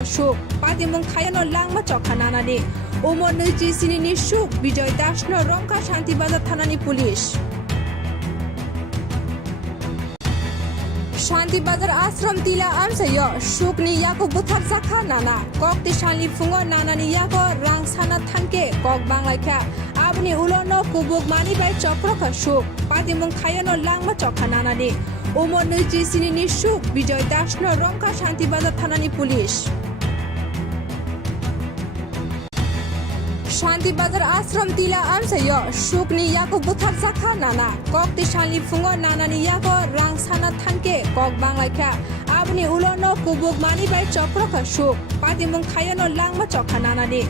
সুখ পাদিমুং খায়ানো লাংমা চখানানানি ওমর নৈজি সিনিনি সুখ বিজয় দাসনো রংকা শান্তিবাজার থানানি পুলিশ শান্তিবাজার আশ্রম তিলা আমসায় সুকনি ইয়াকো বুথার জাখা নানা ককটি শালি ফুঙ্গ নানানি ইয়াকো রাং সানা থানকে কক বাংলাইখা আবনি উলনো কুবুক মানিবাই চক্রখা সুখ পাদিমুং খায়ানো লাংমা চখা নানানি ওমর নৈজি সিনিনি সুখ বিজয় দাসনো রংকা শান্তিবাজার থানানি পুলিশ শান্তিবাজার আশ্রম তিলা আমসায় সুকনি ইয়াকো বুথার জাখা নানা ককটি শালি ফুঙ্গ নানানি ইয়াকো রাং সানা থানকে কক বাংলাইখা আবনি উলনো কুবুক মানিবাই চক্রখা সুখ পাদিমুং খায়ানো লাংমা চখা নানানি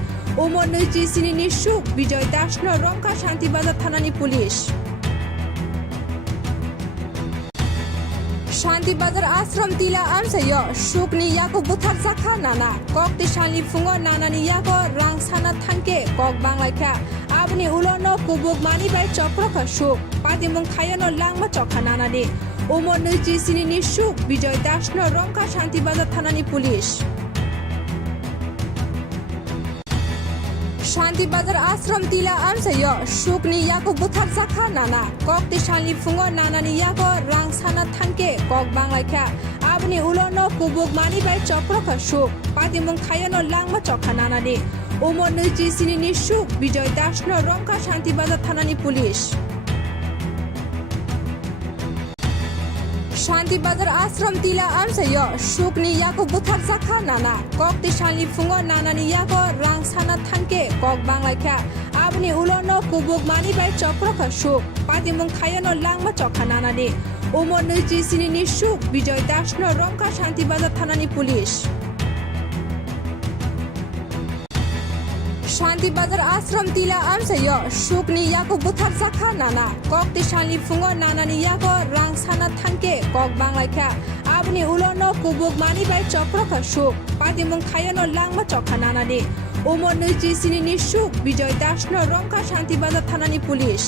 ওমর নৈজি সিনিনি সুখ বিজয় দাসনো রংকা শান্তিবাজার থানানি পুলিশ শান্তিবাজার আশ্রম তিলা আমসায় সুকনি ইয়াকো বুথার জাখা নানা ককটি শালি ফুঙ্গ নানানি ইয়াকো রাং সানা থানকে কক বাংলাইখা আবনি উলনো কুবুক মানিবাই চক্রখা সুখ পাদিমুং খায়ানো লাংমা চখা নানানি ওমর নৈজি সিনিনি সুখ বিজয় দাসনো রংকা শান্তিবাজার থানানি পুলিশ শান্তিবাজার আশ্রম তিলা আমসায় সুকনি ইয়াকো বুথার জাখা নানা ককটি শালি ফুঙ্গ নানানি ইয়াকো রাং সানা থানকে কক বাংলাইখা আবনি উলনো কুবুক মানিবাই চক্রখা সুখ পাদিমুং খায়ানো লাংমা চখা নানানি ওমর নৈজি সিনিনি সুখ বিজয় দাসনো রংকা শান্তিবাজার থানানি পুলিশ শান্তিবাজার আশ্রম তিলা আমসায় সুকনি ইয়াকো বুথার জাখা নানা ককটি শালি ফুঙ্গ নানানি ইয়াকো রাং সানা থানকে কক বাংলাইখা আবনি উলনো কুবুক মানিবাই চক্রখা সুখ পাদিমুং খায়ানো লাংমা চখা নানানি ওমর নৈজি সিনিনি সুখ বিজয় দাসনো রংকা শান্তিবাজার থানানি পুলিশ শান্তিবাজার আশ্রম তিলা আমসায় সুকনি ইয়াকো বুথার জাখা নানা ককটি শালি ফুঙ্গ নানানি ইয়াকো রাং সানা থানকে কক বাংলাইখা আবনি উলনো কুবুক মানিবাই চক্রখা সুখ পাদিমুং খায়ানো লাংমা চখা নানানি ওমর নৈজি সিনিনি সুখ বিজয় দাসনো রংকা শান্তিবাজার থানানি পুলিশ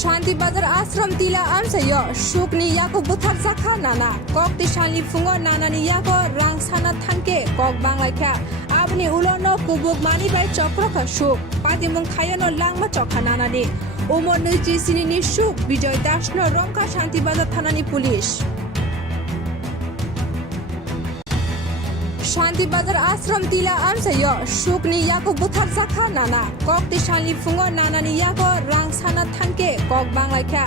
শান্তিবাজার আশ্রম তিলা আমসায় সুকনি ইয়াকো বুথার জাখা নানা ককটি শালি ফুঙ্গ নানানি ইয়াকো রাং সানা থানকে কক বাংলাইখা আবনি উলনো কুবুক মানিবাই চক্রখা সুখ পাদিমুং খায়ানো লাংমা চখা নানানি ওমর নৈজি সিনিনি সুখ বিজয় দাসনো রংকা শান্তিবাজার থানানি পুলিশ শান্তিবাজার আশ্রম তিলা আমসায় সুকনি ইয়াকো বুথার জাখা নানা ককটি শালি ফুঙ্গ নানানি ইয়াকো রাং সানা থানকে কক বাংলাইখা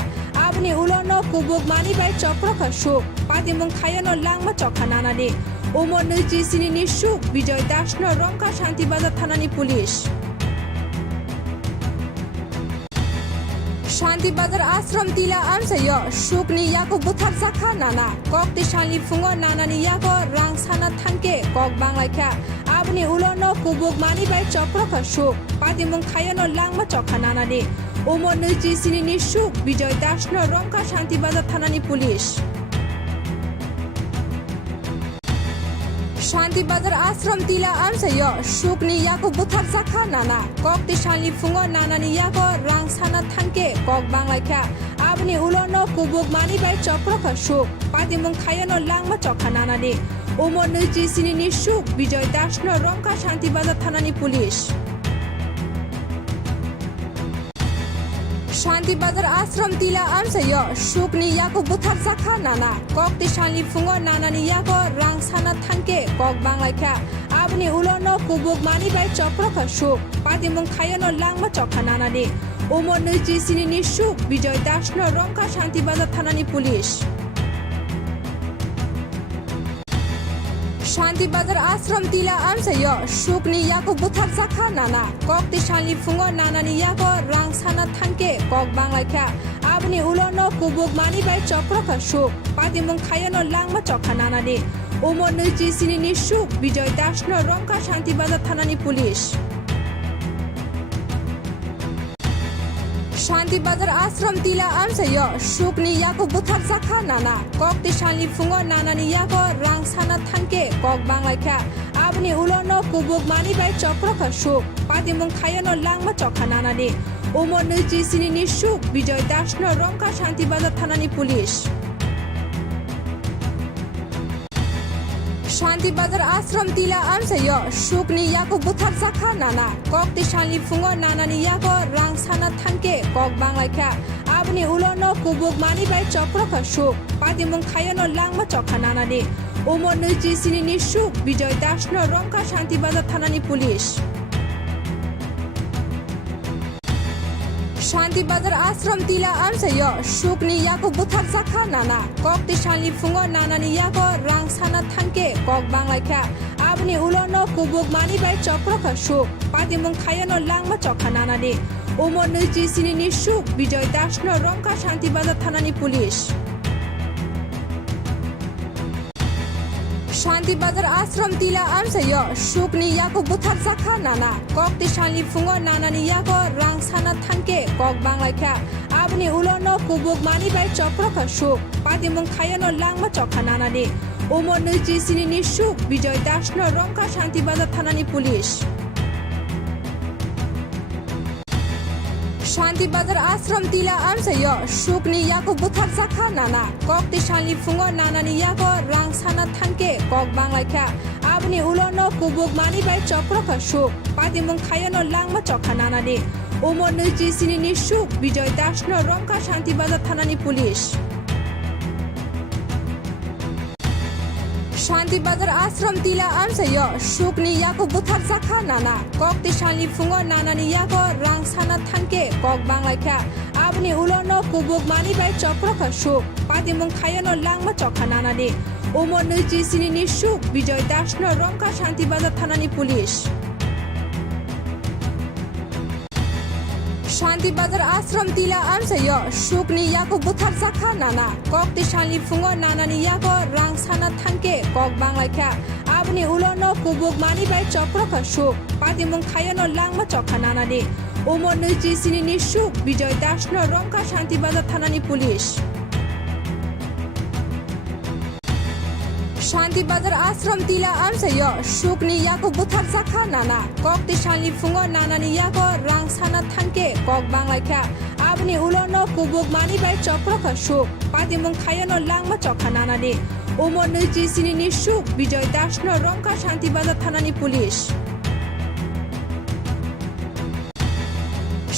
আবনি উলনো কুবুক মানিবাই চক্রখা সুখ পাদিমুং খায়ানো লাংমা চখা নানানি ওমর নৈজি সিনিনি সুখ বিজয় দাসনো রংকা শান্তিবাজার থানানি পুলিশ শান্তিবাজার আশ্রম তিলা আমসায় সুকনি ইয়াকো বুথার জাখা নানা ককটি শালি ফুঙ্গ নানানি ইয়াকো রাং সানা থানকে কক বাংলাইখা আবনি উলনো কুবুক মানিবাই চক্রখা সুখ পাদিমুং খায়ানো লাংমা চখা নানানি ওমর নৈজি সিনিনি সুখ বিজয় দাসনো রংকা শান্তিবাজার থানানি পুলিশ শান্তিবাজার আশ্রম তিলা আমসায় সুকনি ইয়াকো বুথার জাখা নানা ককটি শালি ফুঙ্গ নানানি ইয়াকো রাং সানা থানকে কক বাংলাইখা আবনি উলনো কুবুক মানিবাই চক্রখা সুখ পাদিমুং খায়ানো লাংমা চখা নানানি ওমর নৈজি সিনিনি সুখ বিজয় দাসনো রংকা শান্তিবাজার থানানি পুলিশ শান্তিবাজার আশ্রম তিলা আমসায় সুকনি ইয়াকো বুথার জাখা নানা ককটি শালি ফুঙ্গ নানানি ইয়াকো রাং সানা থানকে কক বাংলাইখা আবনি উলনো কুবুক মানিবাই চক্রখা সুখ পাদিমুং খায়ানো লাংমা চখা নানানি ওমর নৈজি সিনিনি সুখ বিজয় দাসনো রংকা শান্তিবাজার থানানি পুলিশ শান্তিবাজার আশ্রম তিলা আমসায় সুকনি ইয়াকো বুথার জাখা নানা ককটি শালি ফুঙ্গ নানানি ইয়াকো রাং সানা থানকে কক বাংলাইখা আবনি উলনো কুবুক মানিবাই চক্রখা সুখ পাদিমুং খায়ানো লাংমা চখা নানানি ওমর নৈজি সিনিনি সুখ বিজয় দাসনো রংকা শান্তিবাজার থানানি পুলিশ শান্তিবাজার আশ্রম তিলা আমসায় সুকনি ইয়াকো বুথার জাখা নানা ককটি শালি ফুঙ্গ নানানি ইয়াকো রাং সানা থানকে কক বাংলাইখা আবনি উলনো কুবুক মানিবাই চক্রখা সুখ পাদিমুং খায়ানো লাংমা চখা নানানি ওমর নৈজি সিনিনি সুখ বিজয় দাসনো রংকা শান্তিবাজার থানানি police Shanti Bazar Ashram Tila Amsayo Shukni Yako Buthak Zakha Nana Kok Tishanli Fungo Nana ni Yako Rang Sana Thanke Kok Banglaika Abni Ulono Kubuk Mani Bai Chokroka Shuk Padimung Khayano Langma Chokha Nana de Umor Nuji Sini ni Shuk Bijoy Dashno Rongka Shanti Bazar Thanani Police Shanti Bazar Ashram Tila Amsayo Shukni Yako Buthak Zakha Nana Kok Tishanli Fungo Nana ni Yako Rang Sana Thanke Kok Banglaika Abni Ulono Kubuk Mani Bai Chokroka Shuk Padimung Khayano Langma Chokha Nana de Umor Nuji Sini ni Shuk Bijoy Dashno Rongka Shanti Bazar Thanani Police Shanti Bazar Ashram Tila Amsayo Shukni Yako Buthak Zakha Nana Kok Tishanli Fungo Nana ni Yako Rang Sana Thanke Kok Banglaika Abni Ulono Kubuk Mani Bai Chokroka Shuk Padimung Khayano Langma Chokha Nana de Umor Nuji Sini ni Shuk Bijoy Dashno Rongka Shanti Bazar Thanani Police Shanti Bazar Ashram Tila Amsayo Shukni Yako Buthak Zakha Nana Kok Tishanli Fungo Nana ni Yako Rang Sana Thanke Kok Banglaika Abni Ulono Kubuk Mani Bai Chokroka Shuk Padimung Khayano Langma Chokha Nana de Umor Nuji Sini ni Shuk Bijoy Dashno Rongka Shanti Bazar Thanani Police Shanti Bazar Ashram Tila Amsayo Shukni Yako Buthak Zakha Nana Kok Tishanli Fungo Nana ni Yako Rang Sana Thanke Kok Banglaika Abni Ulono Kubuk Mani Bai Chokroka Shuk Padimung Khayano Langma Chokha Nana de Umor Nuji Sini ni Shuk Bijoy Dashno Rongka Shanti Bazar Thanani Police Shanti Bazar Ashram Tila Amsayo Shukni Yako Buthak Zakha Nana Kok Tishanli Fungo Nana ni Yako Rang Sana Thanke Kok Banglaika Abni Ulono Kubuk Mani Bai Chokroka Shuk Padimung Khayano Langma Chokha Nana de Umor Nuji Sini ni Shuk Bijoy Dashno Rongka Shanti Bazar Thanani Police Shanti Bazar Ashram Tila Amsayo Shukni Yako Buthak Zakha Nana Kok Tishanli Fungo Nana ni Yako Rang Sana Thanke Kok Banglaika Abni Ulono Kubuk Mani Bai Chokroka Shuk Padimung Khayano Langma Chokha Nana de Umor Nuji Sini ni Shuk Bijoy Dashno Rongka Shanti Bazar Thanani Police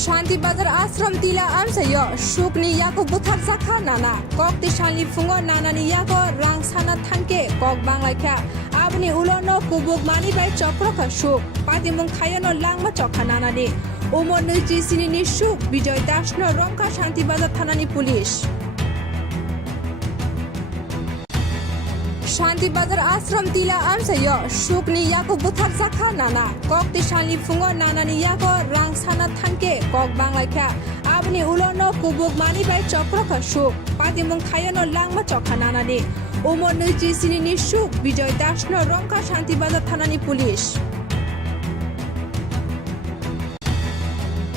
Shanti Bazar Ashram Tila Amsayo Shukni Yako Buthak Zakha Nana Kok Tishanli Fungo Nana ni Yako Rang Sana Thanke Kok Banglaika Abni Ulono Kubuk Mani Bai Chokroka Shuk Padimung Khayano Langma Chokha Nana de Umor Nuji Sini ni Shuk Bijoy Dashno Rongka Shanti Bazar Thanani Police Shanti Bazar Ashram Tila Amsayo Shukni Yako Buthak Zakha Nana Kok Tishanli Fungo Nana ni Yako Rang Sana Thanke Kok Banglaika Abni Ulono Kubuk Mani Bai Chokroka Shuk Padimung Khayano Langma Chokha Nana de Umor Nuji Sini ni Shuk Bijoy Dashno Rongka Shanti Bazar Thanani Police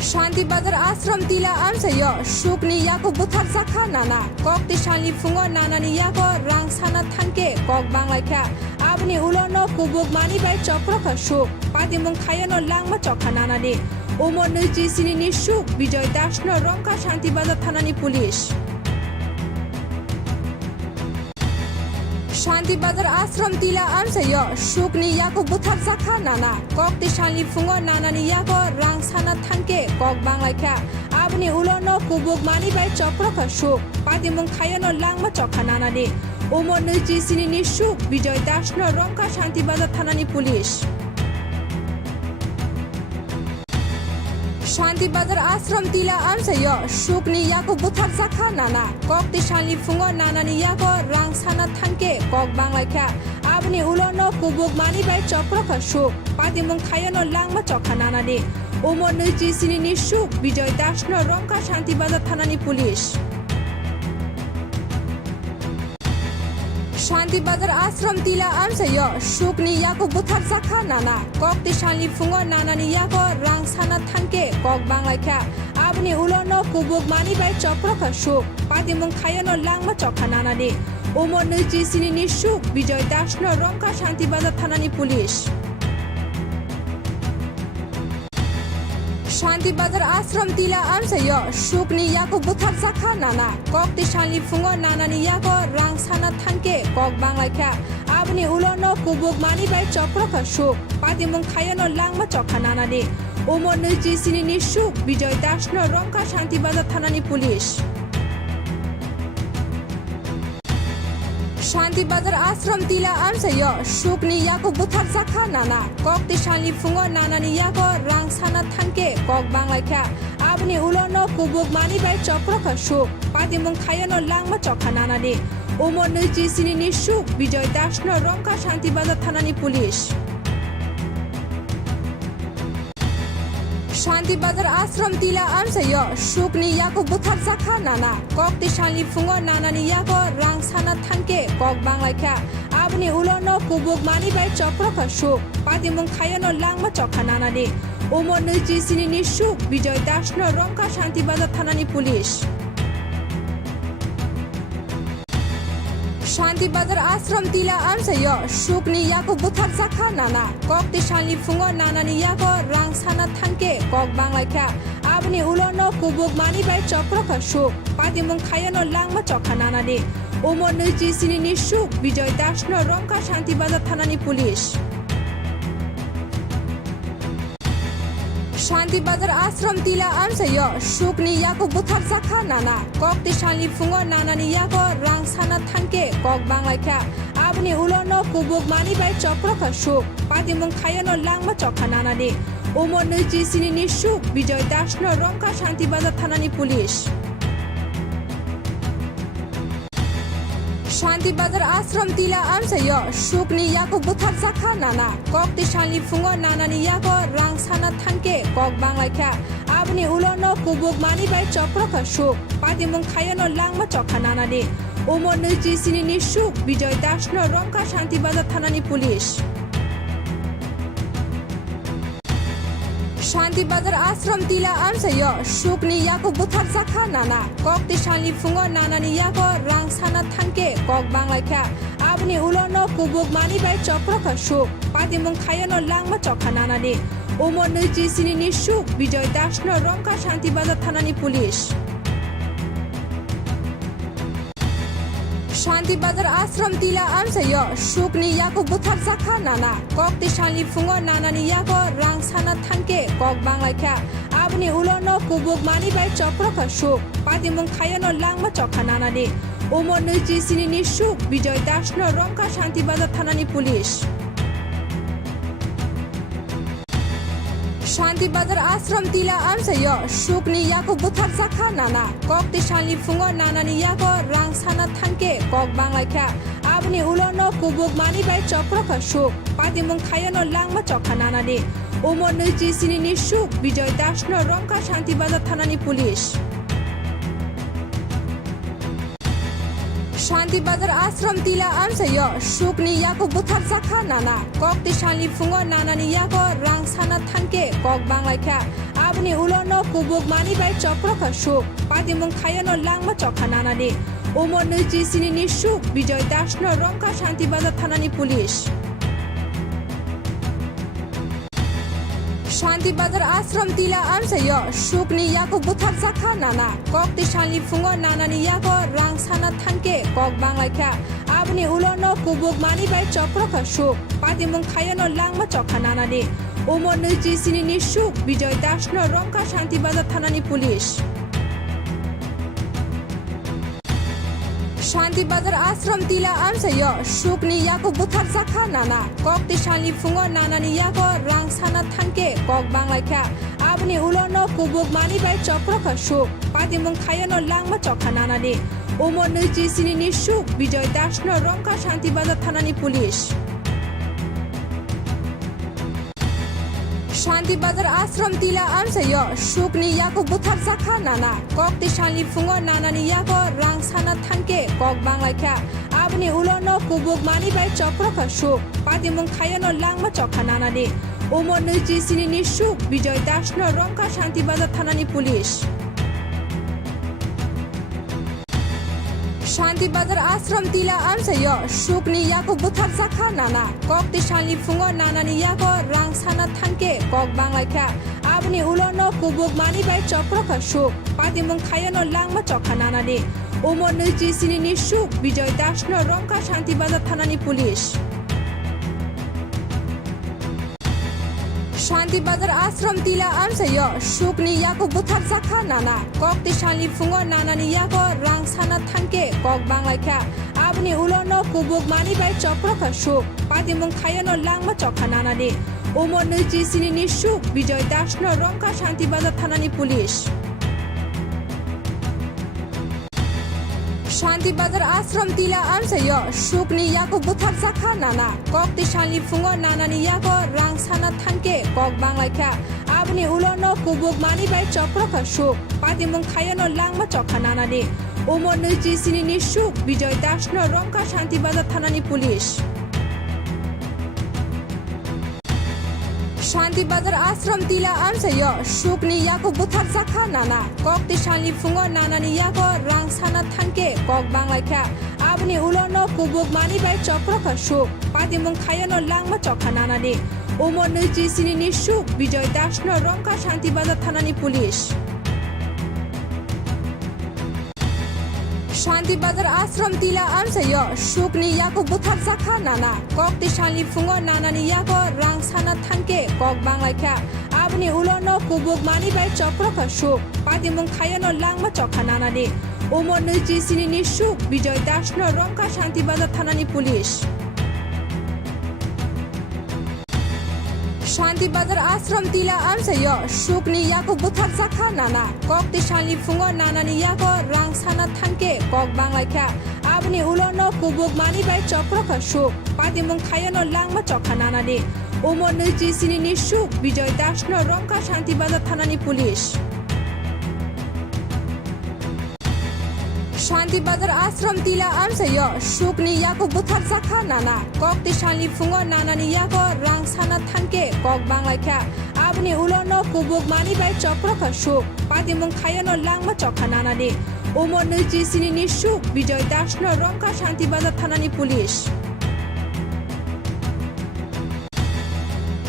Shanti Bazar Ashram Tila Amsayo Shukni Yako Buthak Zakha Nana Kok Tishanli Fungo Nana ni Yako Rang Sana Thanke Kok Banglaika Abni Ulono Kubuk Mani Bai Chokroka Shuk Padimung Khayano Langma Chokha Nana de Umor Nuji Sini ni Shuk Bijoy Dashno Rongka Shanti Bazar Thanani Police Shanti Bazar Ashram Tila Amsayo Shukni Yako Buthak Zakha Nana Kok Tishanli Fungo Nana ni Yako Rang Sana Thanke Kok Banglaika Abni Ulono Kubuk Mani Bai Chokroka Shuk Padimung Khayano Langma Chokha Nana de Umor Nuji Sini ni Shuk Bijoy Dashno Rongka Shanti Bazar Thanani Police Shanti Bazar Ashram Tila Amsayo Shukni Yako Buthak Zakha Nana Kok Tishanli Fungo Nana ni Yako Rang Sana Thanke Kok Banglaika Abni Ulono Kubuk Mani Bai Chokroka Shuk Padimung Khayano Langma Chokha Nana de Umor Nuji Sini ni Shuk Bijoy Dashno Rongka Shanti Bazar Thanani Police Shanti Bazar Ashram Tila Amsayo Shukni Yako Buthak Zakha Nana Kok Tishanli Fungo Nana ni Yako Rang Sana Thanke Kok Banglaika Abni Ulono Kubuk Mani Bai Chokroka Shuk Padimung Khayano Langma Chokha Nana de Umor Nuji Sini ni Shuk Bijoy Dashno Rongka Shanti Bazar Thanani Police Shanti Bazar Ashram Tila Amsayo Shukni Yako Buthak Zakha Nana Kok Tishanli Fungo Nana ni Yako Rang Sana Thanke Kok Banglaika abni ulono kubuk mani bai chokroka shuk padimung khayano langma chokha nanani umor nuji sinini shuk bijoy dasno rongka Shantibazar থানানি police Shantibazar আশ্রম তিলা আমসায় সুকনি ইয়াকো বুথার জাখা নানা ককতি শালি ফুঙ্গ নানানি ইয়াকো রাং সানা থানকে কক বাংলাইখা abni ulono kubuk mani bai chokroka shuk padimung khayano langma chokha nanani umor nuji sinini shuk bijoy dasno rongka Shantibazar থানানি পুলিশ শান্তিবাজার আশ্রম তিলা আমসায় সুকনি ইয়াকো বুথার জাখা নানা ককতি শালি ফুঙ্গ নানানি ইয়াকো রাং সানা থানকে কক বাংলাইখা abni ulono kubuk mani bai chokroka shuk padimung khayano langma chokha nanani umor nuji sinini shuk bijoy dasno rongka Shantibazar থানানি পুলিশ শান্তিবাজার আশ্রম তিলা আমসায় সুকনি ইয়াকো বুথার জাখা নানা ককতি শালি ফুঙ্গ নানানি ইয়াকো রাং সানা থানকে কক বাংলাইখা abni ulono kubuk mani bai chokroka shuk padimung khayano langma chokha nanani umor nuji sinini shuk bijoy dasno rongka Shantibazar থানানি পুলিশ শান্তিবাজার আশ্রম তিলা আমসায় সুকনি ইয়াকো বুথার জাখা নানা ককতি শালি ফুঙ্গ নানানি ইয়াকো রাং সানা থানকে কক বাংলাইখা abni ulono kubuk mani bai chokroka shuk padimung khayano langma chokha nanani umor nuji sinini shuk bijoy dasno rongka Shantibazar থানানি পুলিশ শান্তিবাজার আশ্রম তিলা আমসায় সুকনি ইয়াকো বুথার জাখা নানা ককতি শালি ফুঙ্গ নানানি ইয়াকো রাং সানা থানকে কক বাংলাইখা abni ulono kubuk mani bai chokroka shuk padimung khayano langma chokha nanani umor nuji sinini shuk bijoy dasno rongka Shantibazar থানানি পুলিশ শান্তিবাজার আশ্রম তিলা আমসায় সুকনি ইয়াকো বুথার জাখা নানা ককতি শালি ফুঙ্গ নানানি ইয়াকো রাং সানা থানকে কক বাংলাইখা abni ulono kubuk mani bai chokroka shuk padimung khayano langma chokha nanani umor nuji sinini shuk bijoy dasno rongka Shantibazar থানানি পুলিশ শান্তিবাজার আশ্রম তিলা আমসায় সুকনি ইয়াকো বুথার জাখা নানা ককতি শালি ফুঙ্গ নানানি ইয়াকো রাং সানা থানকে কক বাংলাইখা abni ulono kubuk mani bai chokroka shuk padimung khayano langma chokha nanani umor nuji sinini shuk bijoy dasno rongka Shantibazar থানানি পুলিশ শান্তিবাজার আশ্রম তিলা আমসায় সুকনি ইয়াকো বুথার জাখা নানা ককতি শালি ফুঙ্গ নানানি ইয়াকো রাং সানা থানকে কক বাংলাইখা abni ulono kubuk mani bai chokroka shuk padimung khayano langma chokha nanani umor nuji sinini shuk bijoy dasno rongka Shantibazar থানানি পুলিশ শান্তিবাজার আশ্রম তিলা আমসায় সুকনি ইয়াকো বুথার জাখা নানা ককতি শালি ফুঙ্গ নানানি ইয়াকো রাং সানা থানকে কক বাংলাইখা abni ulono kubuk mani bai chokroka shuk padimung khayano langma chokha nanani umor nuji sinini shuk bijoy dasno rongka Shantibazar থানানি পুলিশ শান্তিবাজার আশ্রম তিলা আমসায় সুকনি ইয়াকো বুথার জাখা নানা ককতি শালি ফুঙ্গ নানানি ইয়াকো রাং সানা থানকে কক বাংলাইখা abni ulono kubuk mani bai chokroka shuk padimung khayano langma chokha nanani umor nuji sinini shuk bijoy dasno rongka Shantibazar থানানি পুলিশ শান্তিবাজার আশ্রম তিলা আমসায় সুকনি ইয়াকো বুথার জাখা নানা ককতি শালি ফুঙ্গ নানানি ইয়াকো রাং সানা থানকে কক বাংলাইখা abni ulono kubuk mani bai chokroka shuk padimung khayano langma chokha nanani umor nuji sinini shuk bijoy dasno rongka Shantibazar থানানি পুলিশ শান্তিবাজার আশ্রম তিলা আমসায় সুকনি ইয়াকো বুথার জাখা নানা ককতি শালি ফুঙ্গ নানানি ইয়াকো রাং সানা থানকে কক বাংলাইখা abni ulono kubuk mani bai chokroka shuk padimung khayano langma chokha nanani umor nuji sinini shuk bijoy dasno rongka Shantibazar থানানি পুলিশ শান্তিবাজার আশ্রম তিলা আমসায় সুকনি ইয়াকো বুথার জাখা নানা ককতি শালি ফুঙ্গ নানানি ইয়াকো রাং সানা থানকে কক বাংলাইখা abni ulono kubuk mani bai chokroka shuk padimung khayano langma chokha nanani umor nuji sinini shuk bijoy dasno rongka Shantibazar থানানি police Shanti Bazar Ashram Tila Amsayo Shukni Yako Buthak Zakha Nana Kok Tishali Fungo Nana ni Yako Rang Sana Thanke Kok Banglaika Abni Ulono Kubuk Mani Bai Chokroka Shuk Patimung Khayano Langma Chokha Nana de Umor Nuji Sinini Shuk Bijoy Dashno Rongka Shanti Bazar Thanani Police Shanti Bazar Ashram Tila Amsayo Shukni Yako Buthak Zakha Nana Kok Tishali Fungo Nana ni Yako Rang Sana Thanke Kok Banglaika Abni Ulono Kubuk Mani Bai Chokroka Shuk Patimung Khayano Langma Chokha Nana de Umor Nuji Sinini Shuk Bijoy Dashno Rongka Shanti Bazar Thanani Police Shanti Bazar Ashram Tila Amsayo Shukni Yako Buthak Zakha Nana Kok Tishali Fungo Nana ni Yako Rang Sana Thanke Kok Banglaika Abni Ulono Kubuk Mani Bai Chokroka Shuk Patimung Khayano Langma Chokha Nana de Umor Nuji Sinini Shuk Bijoy Dashno Rongka Shanti Bazar Thanani Police Shanti Bazar Ashram Tila Amsayo Shukni Yako Buthak Zakha Nana Kok Tishali Fungo Nana ni Yako Rang Sana Thanke Kok Banglaika Abni Ulono Kubuk Mani Bai Chokroka Shuk Patimung Khayano Langma Chokha Nana de Umor Nuji Sinini Shuk Bijoy Dashno Rongka Shanti Bazar Thanani Police Shanti Bazar Ashram Tila Amsayo Shukni Yako Buthak Zakha Nana Kok Tishali Fungo Nana ni Yako Rang Sana Thanke Kok Banglaika Abni Ulono Kubuk Mani Bai Chokroka Shuk Patimung Khayano Langma Chokha Nana de Umor Nuji Sinini Shuk Bijoy Dashno Rongka Shanti Bazar Thanani Police Shanti Bazar Ashram Tila Amsayo Shukni Yako Buthak Zakha Nana Kok Tishali Fungo Nana ni Yako Rang Sana Thanke Kok Banglaika Abni Ulono Kubuk Mani Bai Chokroka Shuk Patimung Khayano Langma Chokha Nana de Umor Nuji Sinini Shuk Bijoy Dashno Rongka Shanti Bazar Thanani Police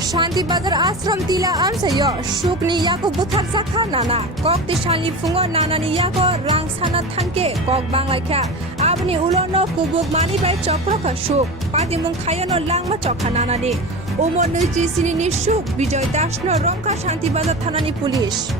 Shanti Bazar Ashram Tila Amsayo Shukni Yako Buthak Zakha Nana Kok Tishali Fungo Nana ni Yako Rang Sana Thanke Kok Banglaika Abni Ulono Kubuk Mani Bai Chokroka Shuk Patimung Khayano Langma Chokha Nana de Umor Nuji Sinini Shuk Bijoy Dashno Rongka Shanti Bazar Thanani Police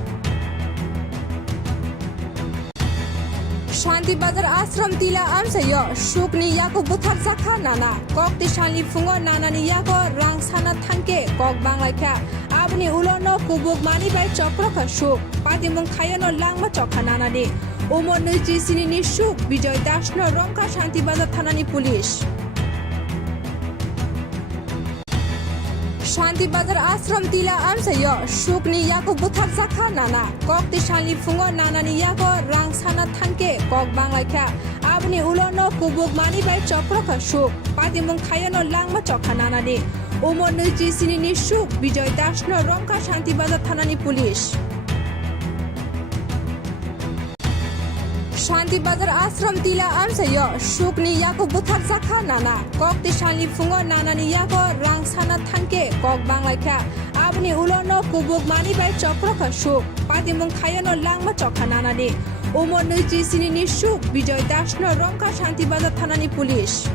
Shanti Bazar Ashram Tila Amsayo Shukni Yako Buthak Zakha Nana Kok Tishali Fungo Nana ni Yako Rang Sana Thanke Kok Banglaika Abni Ulono Kubuk Mani Bai Chokroka Shuk Patimung Khayano Langma Chokha Nana de Umor Nuji Sinini Shuk Bijoy Dashno Rongka Shanti Bazar Thanani Police Shanti Bazar Ashram Tila Amsayo Shukni Yako Buthak Zakha Nana Kok Tishali Fungo Nana ni Yako Rang Sana Thanke Kok Banglaika Abni Ulono Kubuk Mani Bai Chokroka Shuk Patimung Khayano Langma Chokha Nana de Umor Nuji Sinini Shuk Bijoy Dashno Rongka Shanti Bazar Thanani Police Shanti Bazar Ashram Tila Amsayo Shukni Yako Buthak Zakha Nana Kok Tishali Fungo Nana ni Yako Rang Sana Thanke Kok Banglaika Abni Ulono Kubuk Mani Bai Chokroka Shuk Patimung Khayano Langma Chokha Nana de Umor Nuji Sinini Shuk Bijoy Dashno Rongka Shanti Bazar Thanani Police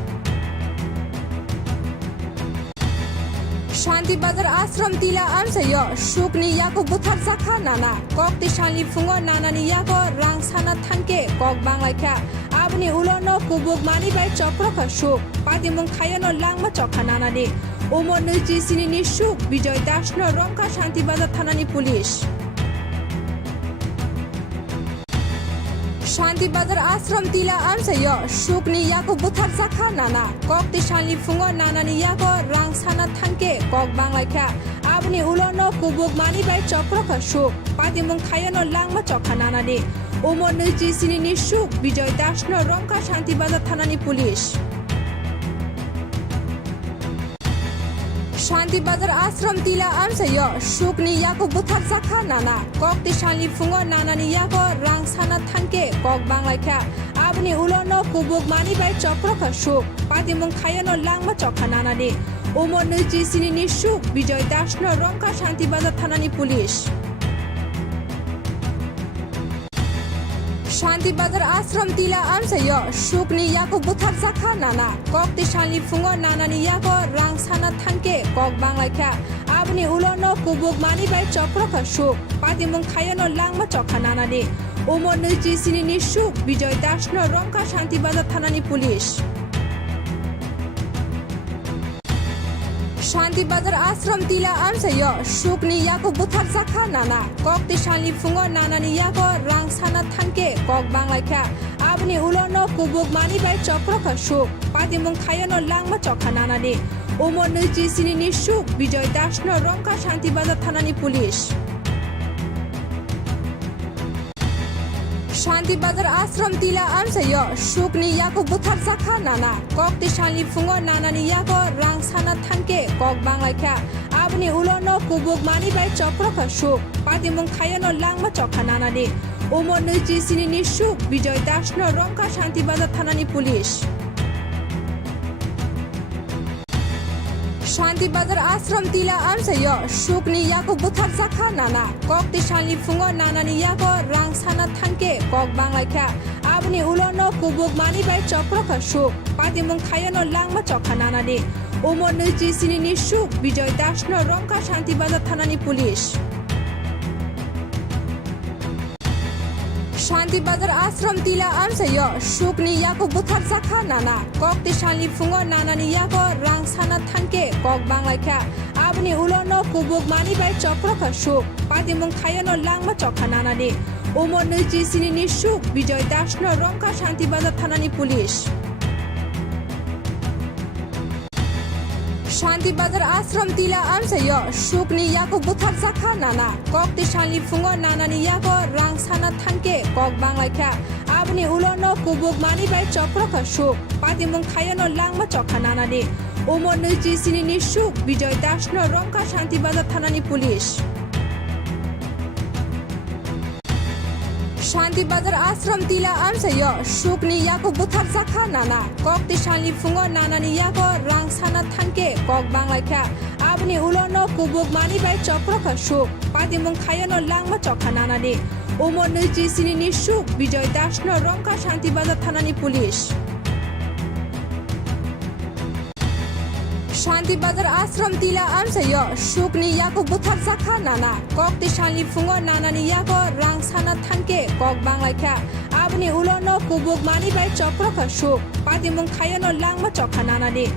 Shanti Bazar Ashram Tila Amsayo Shukni Yako Buthak Zakha Nana Kok Tishali Fungo Nana ni Yako Rang Sana Thanke Kok Banglaika Abni Ulono Kubuk Mani Bai Chokroka Shuk Patimung Khayano Langma Chokha Nana de Umor Nuji Sinini Shuk Bijoy Dashno Rongka Shanti Bazar Thanani Police Shanti Bazar Ashram Tila Amsayo Shukni Yako Buthak Zakha Nana Kok Tishali Fungo Nana ni Yako Rang Sana Thanke Kok Banglaika Abni Ulono Kubuk Mani Bai Chokroka Shuk Patimung Khayano Langma Chokha Nana de Umor Nuji Sinini Shuk Bijoy Dashno Rongka Shanti Bazar Thanani Police Shanti Bazar Ashram Tila Amsayo Shukni Yako Buthak Zakha Nana Kok Tishali Fungo Nana ni Yako Rang Sana Thanke Kok Banglaika Abni Ulono Kubuk Mani Bai Chokroka Shuk Patimung Khayano Langma Chokha Nana de Umor Nuji Sinini Shuk Bijoy Dashno Rongka Shanti Bazar Thanani Police Shanti Bazar Ashram Tila Amsayo Shukni Yako Buthak Zakha Nana Kok Tishali Fungo Nana ni Yako Rang Sana Thanke Kok Banglaika abni ulono kubuk mani bai chokra shuk patimung khayano langma chokha nanani umor nuji sinini shuk Bijoy Dasno Rongka Shantibazar Thanani Police Shantibazar Ashram Tila Amsayo Shukni Yako Buthak Zakha Nana Kok Tishanli Fungo Nanani Yako Rang Sana Thanke Kok Banglaika Abni Ulono Kubuk Mani Bai Chokra Shuk Patimung Khayano Langma Chokha Nanani umor nuji sinini shuk Bijoy Dasno Rongka Shantibazar Thanani Police Shantibazar Ashram Tila Amsayo Shukni Yako Buthak Zakha Nana Kok Tishanli Fungo Nanani Yako Rang Sana Thanke Kok Banglaika Abni Ulono Kubuk Mani Bai Chokra Shuk Patimung Khayano Langma Chokha Nanani umor nuji sinini shuk Bijoy Dasno Rongka Shantibazar Thanani Police Shantibazar Ashram Tila Amsayo Shukni Yako Buthak Zakha Nana Kok Tishanli Fungo Nanani Yako Rang Sana Thanke Kok Banglaika Abni Ulono Kubuk Mani Bai Chokra Shuk Patimung Khayano Langma Chokha Nanani umor nuji sinini shuk Bijoy Dasno Rongka Shantibazar Thanani Police Shantibazar Ashram Tila Amsayo Shukni Yako Buthak Zakha Nana Kok Tishanli Fungo Nanani Yako Rang Sana Thanke Kok Banglaika Abni Ulono Kubuk Mani Bai Chokra Shuk Patimung Khayano Langma Chokha Nanani umor nuji sinini shuk Bijoy Dasno Rongka Shantibazar Thanani Police Shantibazar Ashram Tila Amsayo Shukni Yako Buthak Zakha Nana Kok Tishanli Fungo Nanani Yako Rang Sana Thanke Kok Banglaika Abni Ulono Kubuk Mani Bai Chokra Shuk Patimung Khayano Langma Chokha Nanani umor nuji sinini shuk Bijoy Dasno Rongka Shantibazar Thanani Police Shantibazar Ashram Tila Amsayo Shukni Yako Buthak Zakha Nana Kok Tishanli Fungo Nanani Yako Rang Sana Thanke Kok Banglaika Abni Ulono Kubuk Mani Bai Chokra Shuk Patimung Khayano Langma Chokha Nanani umor nuji sinini shuk Bijoy Dasno Rongka Shantibazar Thanani Police Shantibazar Ashram Tila Amsayo Shukni Yako Buthak Zakha Nana Kok Tishanli Fungo Nanani Yako Rang Sana Thanke Kok Banglaika Abni Ulono Kubuk Mani Bai Chokra Shuk Patimung Khayano Langma Chokha Nanani